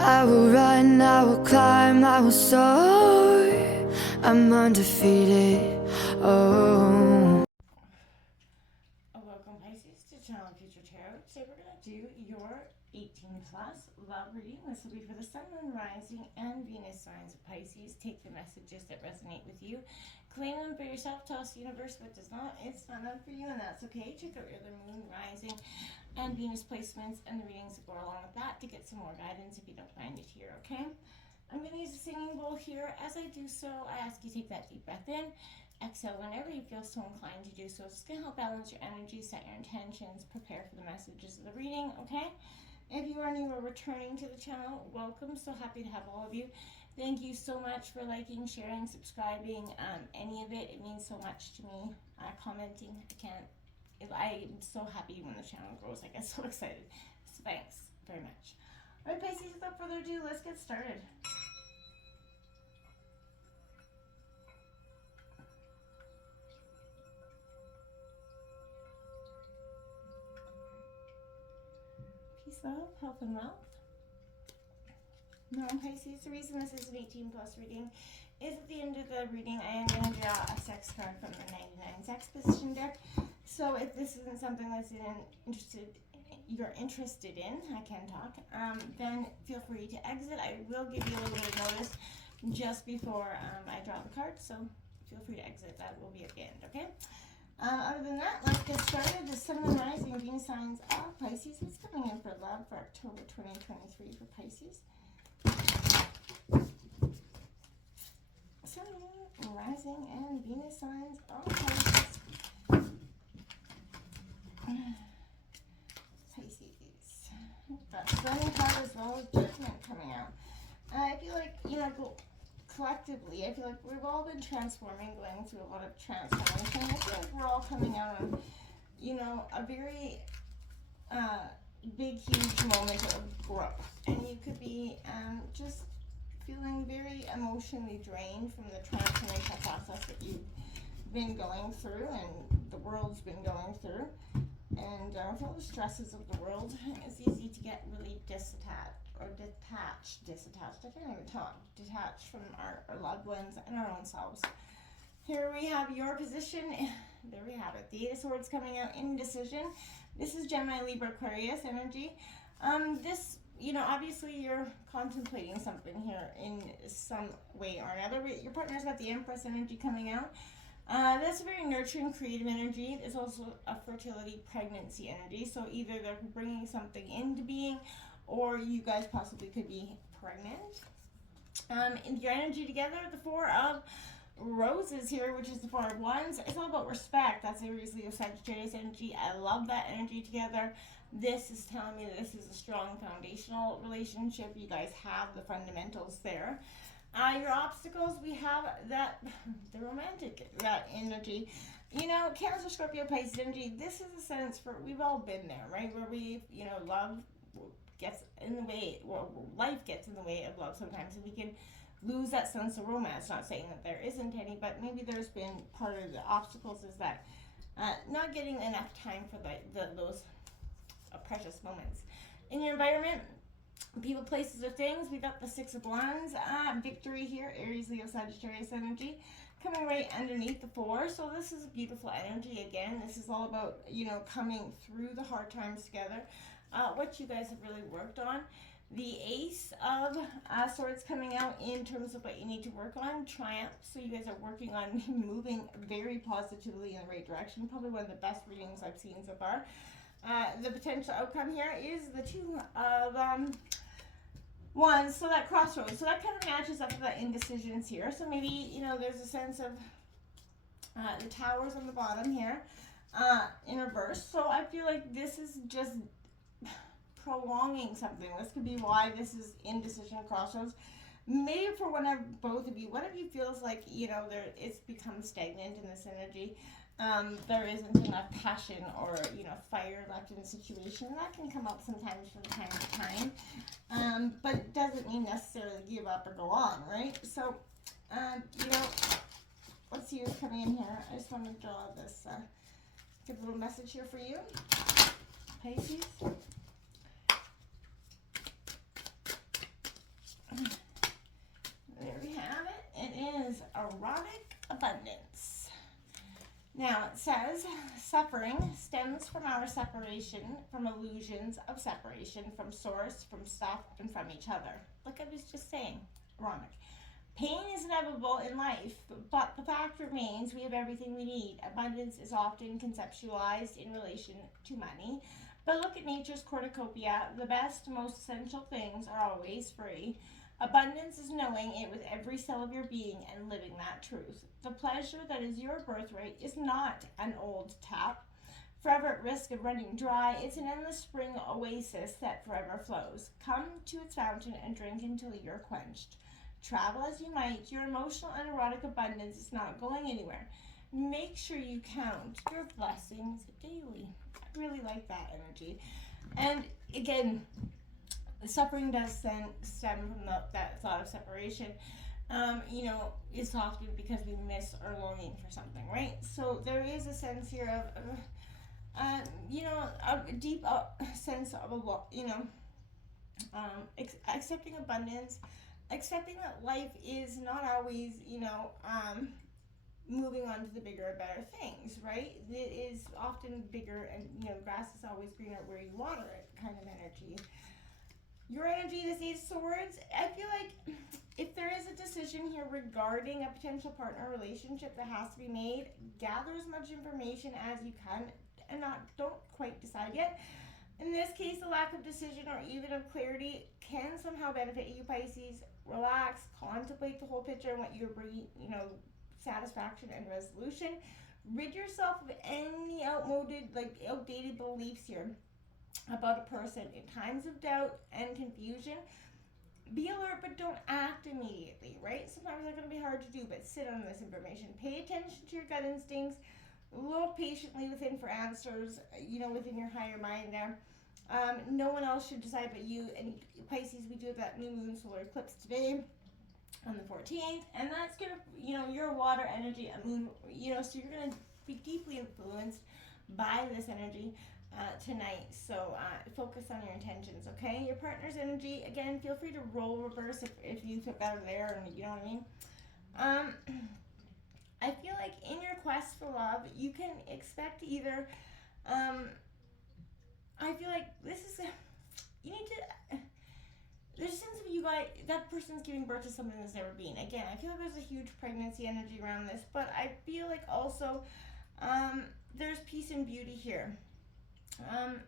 I will run, I will climb, I will soar. I'm undefeated. Oh. Welcome Pisces to Channel Future Tarot. Today we're going to do your 18 plus love reading. This will be for the Sun, Moon, Rising, and Venus signs of Pisces. Take the messages that resonate with you. Claim them for yourself. Toss the universe what does not. It's not meant for you, and that's okay. Check out your other Moon, Rising, and Venus placements and the readings that go along with that to get some more guidance if you don't find it here, okay? I'm going to use a singing bowl here. As I do so, I ask you take that deep breath in. Exhale whenever you feel so inclined to do so. It's going to help balance your energy, set your intentions, prepare for the messages of the reading, okay? If you are new or returning to the channel, welcome. So happy to have all of you. Thank you so much for liking, sharing, subscribing, any of it. It means so much to me. Commenting, I'm so happy when the channel grows. I get so excited. So thanks very much. All right, Pisces, without further ado, let's get started. Peace, love, health, and wealth. No, Pisces, the reason this is an 18 plus reading is at the end of the reading I am going to draw a sex card from the 99 sex position deck. So if this isn't something that's you're interested in, I can talk, then feel free to exit. I will give you a little bit of notice just before I draw the card, so feel free to exit. That will be at the end, okay? Other than that, let's get started. The Sun, Moon, Rising, Venus signs of Pisces. What's coming in for love for October 2023 for Pisces? Sun, Moon, Rising, and Venus signs of Pisces. Pisces. Got Sun card as well as Judgment coming out. I feel like, collectively, I feel like we've all been transforming, going through a lot of transformation. I feel like we're all coming out of, a very big, huge moment of growth. And you could be just feeling very emotionally drained from the transformational process that you've been going through and the world's been going through. And with all the stresses of the world, it's easy to get really detached. I can't even talk. Detached from our loved ones and our own selves. Here we have your position. There we have it. The Eight of Swords coming out, indecision. This is Gemini, Libra, Aquarius energy. This, obviously you're contemplating something here in some way or another. Your partner's got the Empress energy coming out. That's a very nurturing, creative energy. There's also a fertility, pregnancy energy. So either they're bringing something into being, or you guys possibly could be pregnant. In your energy together, the Four of Roses here, which is the Four of Wands. It's all about respect. That's Aries, Leo, Sagittarius energy. I love that energy together. This is telling me that this is a strong foundational relationship. You guys have the fundamentals there. Your obstacles, we have the romantic energy. Cancer, Scorpio, Pisces energy. This is a sense for, we've all been there, right? Where we, love gets in the way, life gets in the way of love sometimes, and we can lose that sense of romance. Not saying that there isn't any, but maybe there's been part of the obstacles is that not getting enough time for those precious moments. In your environment, people, places, or things, we got the Six of Wands, victory here, Aries, Leo, Sagittarius energy, coming right underneath the Four. So this is a beautiful energy. Again, this is all about, coming through the hard times together. What you guys have really worked on. The Ace of Swords coming out in terms of what you need to work on, triumph. So you guys are working on moving very positively in the right direction. Probably one of the best readings I've seen so far. The potential outcome here is the Two of Wands, so that crossroads. So that kind of matches up with the indecisions here. So maybe, there's a sense of the Towers on the bottom here in reverse. So I feel like this is just prolonging something. This could be why this is indecision, crossroads. Maybe for both of you, one of you feels like, it's become stagnant in this energy. There isn't enough passion or, fire left in the situation. That can come up sometimes from time to time. But it doesn't mean necessarily give up or go on, right? So, let's see who's coming in here. I just want to draw this, give a little message here for you, Pisces. Now it says, suffering stems from our separation, from illusions of separation, from source, from stuff, and from each other. Like I was just saying, Erotic. Pain is inevitable in life, but the fact remains we have everything we need. Abundance is often conceptualized in relation to money, but look at nature's cornucopia. The best, most essential things are always free. Abundance is knowing it with every cell of your being and living that truth. The pleasure that is your birthright is not an old tap, forever at risk of running dry. It's an endless spring oasis that forever flows. Come to its fountain and drink until you're quenched. Travel as you might, your emotional and erotic abundance is not going anywhere. Make sure you count your blessings daily. I really like that energy. And again, suffering does stem from that thought of separation. It's often because we miss our longing for something, right? So there is a sense here of, a deep sense of accepting abundance, accepting that life is not always, moving on to the bigger and better things, right? It is often bigger, and grass is always greener where you water it, kind of energy. Your energy, this Ace of Swords, I feel like if there is a decision here regarding a potential partner relationship that has to be made, gather as much information as you can and don't quite decide yet. In this case, the lack of decision or even of clarity can somehow benefit you, Pisces. Relax, contemplate the whole picture and what you're bringing, satisfaction and resolution. Rid yourself of any outdated beliefs here about a person. In times of doubt and confusion, be alert but don't act immediately, right? Sometimes they're going to be hard to do, but sit on this information. Pay attention to your gut instincts. Look patiently within for answers, within your higher mind there. No one else should decide but you. And Pisces, we do have that new moon solar eclipse today on the 14th, and that's going to, your water energy, a moon, so you're going to be deeply influenced by this energy tonight. So focus on your intentions, okay? Your partner's energy, again, feel free to roll reverse if you feel better there, and you know what I mean? I feel like in your quest for love, you can expect either, I feel like you need to, there's a sense of you guys, that person's giving birth to something that's never been. Again, I feel like there's a huge pregnancy energy around this, but I feel like also there's peace and beauty here. And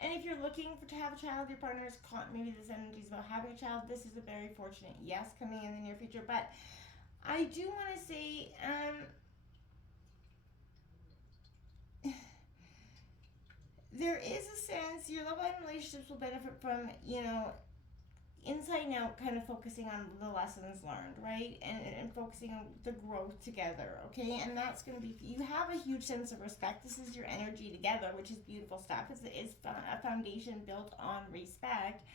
if you're looking to have a child, your partner's maybe this energy is about having a child. This is a very fortunate yes coming in the near future. But I do want to say, there is a sense your love and relationships will benefit from, inside out kind of focusing on the lessons learned, right? And focusing on the growth together, okay? And that's going to be, you have a huge sense of respect. This is your energy together, which is beautiful stuff. It's a foundation built on respect.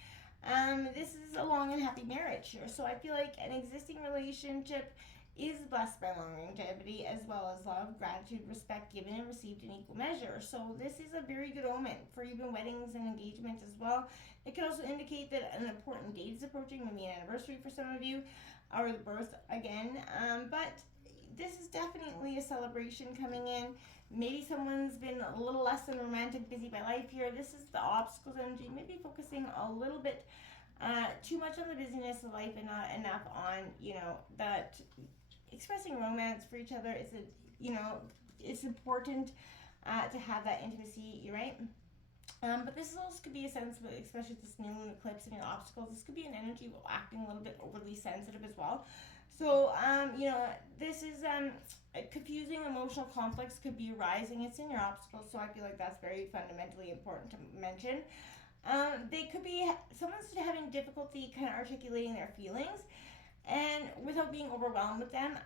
This is a long and happy marriage here. So I feel like an existing relationship is blessed by long longevity as well as love, gratitude, respect given and received in equal measure. So this is a very good omen for even weddings and engagements as well. It can also indicate that an important date is approaching, maybe an anniversary for some of you, or the birth again. But this is definitely a celebration coming in. Maybe someone's been a little less than romantic, busy by life here. This is the obstacles energy, maybe focusing a little bit too much on the busyness of life and not enough on, that expressing romance for each other is it's important to have that intimacy, right? But this also could be a sense of, especially this new moon eclipse and your obstacles, this could be an energy of acting a little bit overly sensitive as well. So, this is confusing emotional conflicts could be arising. It's in your obstacles, so I feel like that's very fundamentally important to mention. They could be, someone's having difficulty kind of articulating their feelings and without being overwhelmed with them.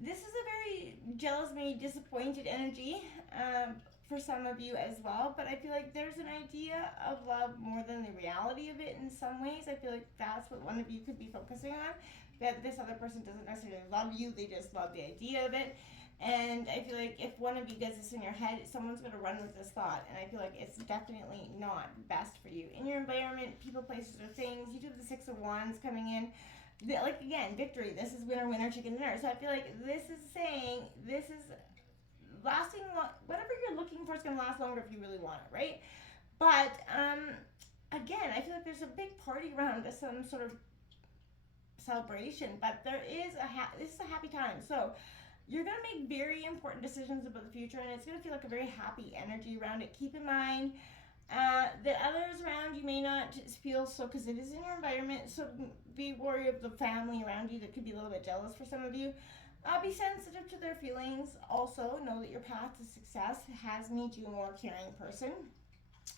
This is a very jealous, maybe disappointed energy for some of you as well, but I feel like there's an idea of love more than the reality of it in some ways. I feel like that's what one of you could be focusing on, that this other person doesn't necessarily love you, they just love the idea of it. And I feel like if one of you does this in your head, someone's going to run with this thought, and I feel like it's definitely not best for you. In your environment, people, places, or things, you do have the Six of Wands coming in. like again, victory. This is winner, winner, chicken dinner. So I feel like this is saying this is lasting. Whatever you're looking for is going to last longer if you really want it, right? But again, I feel like there's a big party around some sort of celebration, but there is this is a happy time. So you're going to make very important decisions about the future, and it's going to feel like a very happy energy around it. Keep in mind that others around you may not feel so, because it is in your environment, so be wary of the family around you that could be a little bit jealous for some of you. Be sensitive to their feelings. Also, know that your path to success has made you a more caring person,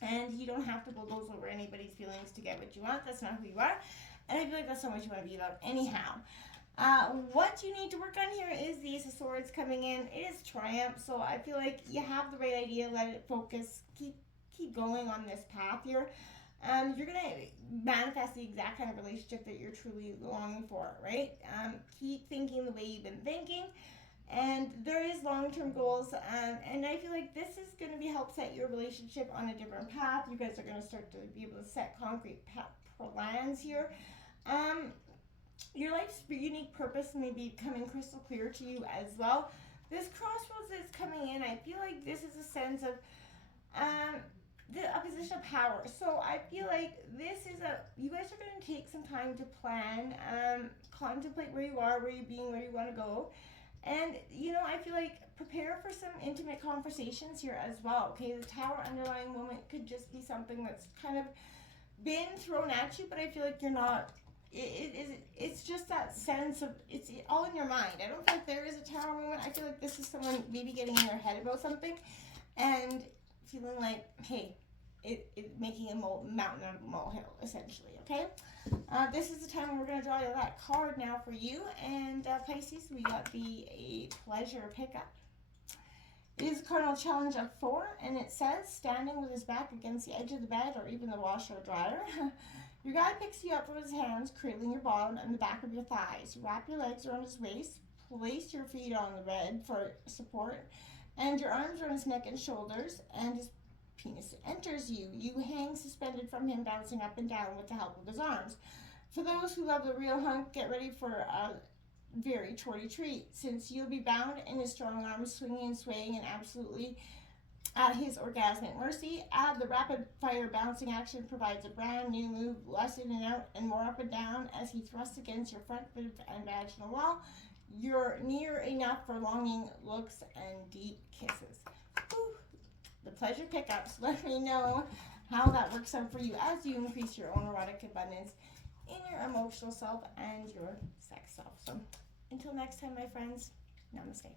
and you don't have to bulldoze over anybody's feelings to get what you want. That's not who you are, and I feel like that's not what you want to be about anyhow. What you need to work on here is the Ace of Swords coming in. It is triumph, so I feel like you have the right idea. Let it focus. Keep going on this path here. You're going to manifest the exact kind of relationship that you're truly longing for, right? Keep thinking the way you've been thinking. And there is long-term goals. And I feel like this is going to help set your relationship on a different path. You guys are going to start to be able to set concrete plans here. Your life's unique purpose may be becoming crystal clear to you as well. This crossroads is coming in. I feel like this is a sense of a position of power. So I feel like this is you guys are going to take some time to plan, contemplate where you are, where you're being, where you want to go. And, I feel like prepare for some intimate conversations here as well. Okay, the Tower underlying moment could just be something that's kind of been thrown at you, but I feel like you're not. It's just that sense of it's all in your mind. I don't feel like there is a Tower moment. I feel like this is someone maybe getting in their head about something and feeling like, hey, it making a mountain out of a molehill, essentially, okay? This is the time when we're going to draw that card now for you. And Pisces, we got the pleasure pickup. It is a cardinal challenge of 4, and it says, standing with his back against the edge of the bed or even the washer or dryer. Your guy picks you up from his hands, cradling your bottom and the back of your thighs. Wrap your legs around his waist. Place your feet on the bed for support, and your arms around his neck and shoulders, and his penis enters you. You hang suspended from him, bouncing up and down with the help of his arms. For those who love the real hunk, get ready for a very chorty treat, since you'll be bound in his strong arms, swinging and swaying, and absolutely at his orgasmic mercy. The rapid fire bouncing action provides a brand new move, less in and out and more up and down as he thrusts against your front rib and vaginal wall. You're near enough for longing looks and deep kisses. Whew. The pleasure pickups. Let me know how that works out for you as you increase your own erotic abundance in your emotional self and your sex self. So until next time, my friends, namaste.